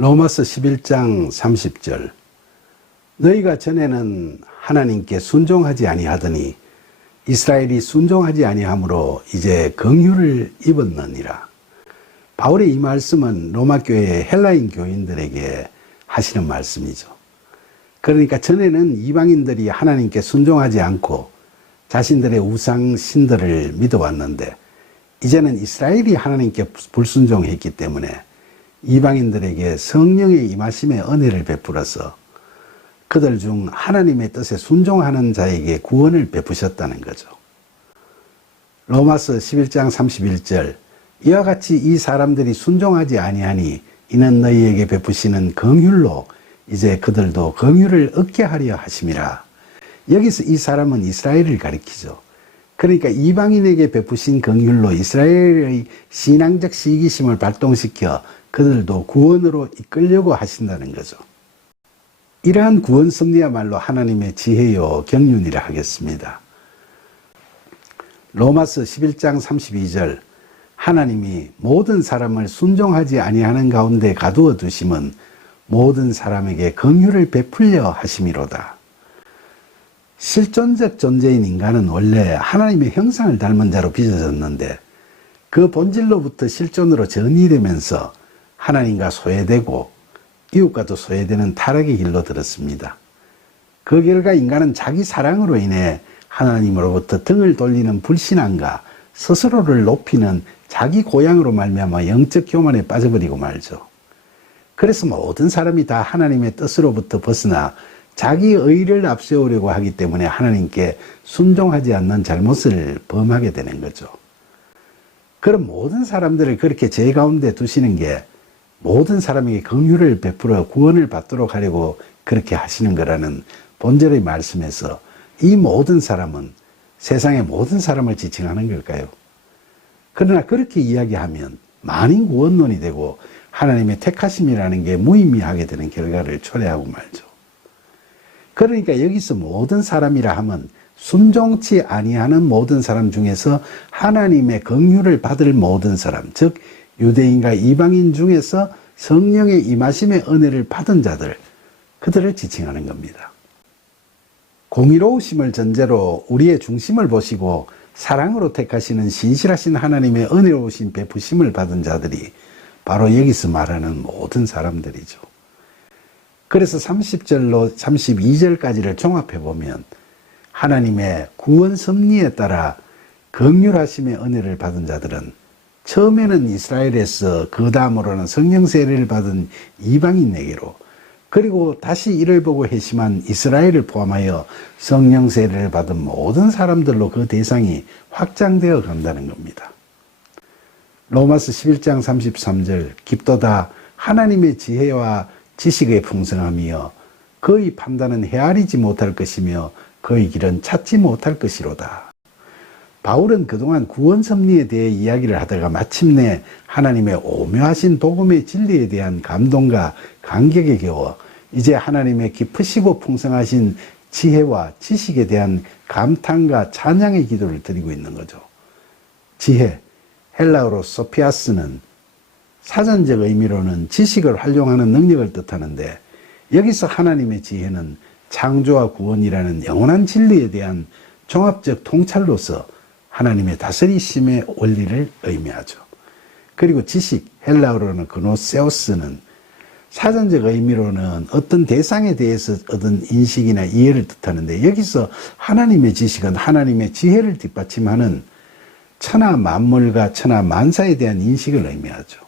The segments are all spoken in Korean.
로마서 11장 30절 너희가 전에는 하나님께 순종하지 아니하더니 이스라엘이 순종하지 아니하므로 이제 긍휼을 입었느니라. 바울의 이 말씀은 로마교회의 헬라인 교인들에게 하시는 말씀이죠. 그러니까 전에는 이방인들이 하나님께 순종하지 않고 자신들의 우상 신들을 믿어왔는데 이제는 이스라엘이 하나님께 불순종했기 때문에 이방인들에게 성령의 임하심의 은혜를 베풀어서 그들 중 하나님의 뜻에 순종하는 자에게 구원을 베푸셨다는 거죠. 로마서 11장 31절 이와 같이 이 사람들이 순종하지 아니하니 이는 너희에게 베푸시는 긍휼로 이제 그들도 긍휼을 얻게 하려 하심이라. 여기서 이 사람은 이스라엘을 가리키죠. 그러니까 이방인에게 베푸신 긍휼로 이스라엘의 신앙적 시기심을 발동시켜 그들도 구원으로 이끌려고 하신다는 거죠. 이러한 구원 섭리야말로 하나님의 지혜요 경륜이라 하겠습니다. 로마서 11장 32절 하나님이 모든 사람을 순종하지 아니하는 가운데 가두어 두심은 모든 사람에게 긍휼을 베풀려 하심이로다. 실존적 존재인 인간은 원래 하나님의 형상을 닮은 자로 빚어졌는데 그 본질로부터 실존으로 전이되면서 하나님과 소외되고 이웃과도 소외되는 타락의 길로 들었습니다. 그 결과 인간은 자기 사랑으로 인해 하나님으로부터 등을 돌리는 불신앙과 스스로를 높이는 자기 고향으로 말미암아 영적 교만에 빠져버리고 말죠. 그래서 모든 사람이 다 하나님의 뜻으로부터 벗어나 자기 의를 앞세우려고 하기 때문에 하나님께 순종하지 않는 잘못을 범하게 되는 거죠. 그럼 모든 사람들을 그렇게 죄 가운데 두시는 게 모든 사람에게 긍휼을 베풀어 구원을 받도록 하려고 그렇게 하시는 거라는 본절의 말씀에서 이 모든 사람은 세상의 모든 사람을 지칭하는 걸까요? 그러나 그렇게 이야기하면 만인 구원론이 되고 하나님의 택하심이라는 게 무의미하게 되는 결과를 초래하고 말죠. 그러니까 여기서 모든 사람이라 하면 순종치 아니하는 모든 사람 중에서 하나님의 긍휼을 받을 모든 사람, 즉 유대인과 이방인 중에서 성령의 임하심의 은혜를 받은 자들, 그들을 지칭하는 겁니다. 공의로우심을 전제로 우리의 중심을 보시고 사랑으로 택하시는 신실하신 하나님의 은혜로우신 베푸심을 받은 자들이 바로 여기서 말하는 모든 사람들이죠. 그래서 30절로 32절까지를 종합해보면 하나님의 구원 섭리에 따라 긍휼하심의 은혜를 받은 자들은 처음에는 이스라엘에서 그 다음으로는 성령 세례를 받은 이방인에게로 그리고 다시 이를 보고 회심한 이스라엘을 포함하여 성령 세례를 받은 모든 사람들로 그 대상이 확장되어 간다는 겁니다. 로마서 11장 33절 깊도다 하나님의 지혜와 지식의 풍성함이여 그의 판단은 헤아리지 못할 것이며 그의 길은 찾지 못할 것이로다. 바울은 그동안 구원 섭리에 대해 이야기를 하다가 마침내 하나님의 오묘하신 복음의 진리에 대한 감동과 감격에 겨워 이제 하나님의 깊으시고 풍성하신 지혜와 지식에 대한 감탄과 찬양의 기도를 드리고 있는 거죠. 지혜, 헬라어로 소피아스는 사전적 의미로는 지식을 활용하는 능력을 뜻하는데 여기서 하나님의 지혜는 창조와 구원이라는 영원한 진리에 대한 종합적 통찰로서 하나님의 다스리심의 원리를 의미하죠. 그리고 지식, 헬라어로는 그노세오스는 사전적 의미로는 어떤 대상에 대해서 얻은 인식이나 이해를 뜻하는데 여기서 하나님의 지식은 하나님의 지혜를 뒷받침하는 천하 만물과 천하 만사에 대한 인식을 의미하죠.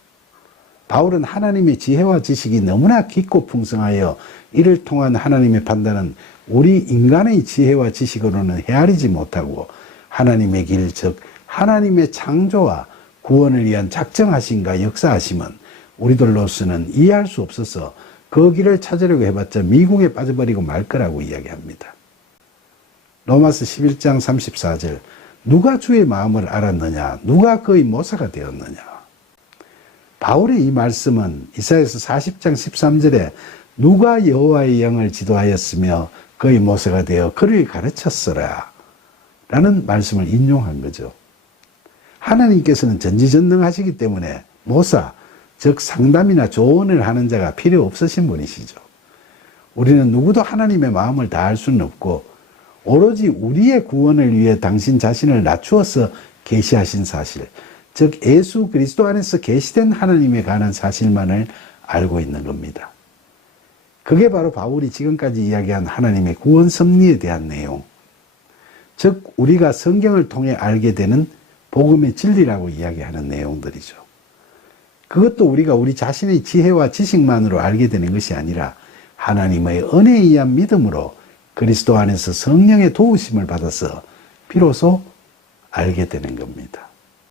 바울은 하나님의 지혜와 지식이 너무나 깊고 풍성하여 이를 통한 하나님의 판단은 우리 인간의 지혜와 지식으로는 헤아리지 못하고 하나님의 길, 즉 하나님의 창조와 구원을 위한 작정하심과 역사하심은 우리들로서는 이해할 수 없어서 그 길을 찾으려고 해봤자 미궁에 빠져버리고 말 거라고 이야기합니다. 로마서 11장 34절 누가 주의 마음을 알았느냐? 누가 그의 모사가 되었느냐? 바울의 이 말씀은 이사야서 40장 13절에 누가 여호와의 영을 지도하였으며 그의 모세가 되어 그를 가르쳤으라 라는 말씀을 인용한 거죠. 하나님께서는 전지전능하시기 때문에 모사, 즉 상담이나 조언을 하는 자가 필요 없으신 분이시죠. 우리는 누구도 하나님의 마음을 다 알 수는 없고 오로지 우리의 구원을 위해 당신 자신을 낮추어서 계시하신 사실, 즉 예수 그리스도 안에서 계시된 하나님에 관한 사실만을 알고 있는 겁니다. 그게 바로 바울이 지금까지 이야기한 하나님의 구원 섭리에 대한 내용, 즉 우리가 성경을 통해 알게 되는 복음의 진리라고 이야기하는 내용들이죠. 그것도 우리가 우리 자신의 지혜와 지식만으로 알게 되는 것이 아니라 하나님의 은혜에 의한 믿음으로 그리스도 안에서 성령의 도우심을 받아서 비로소 알게 되는 겁니다.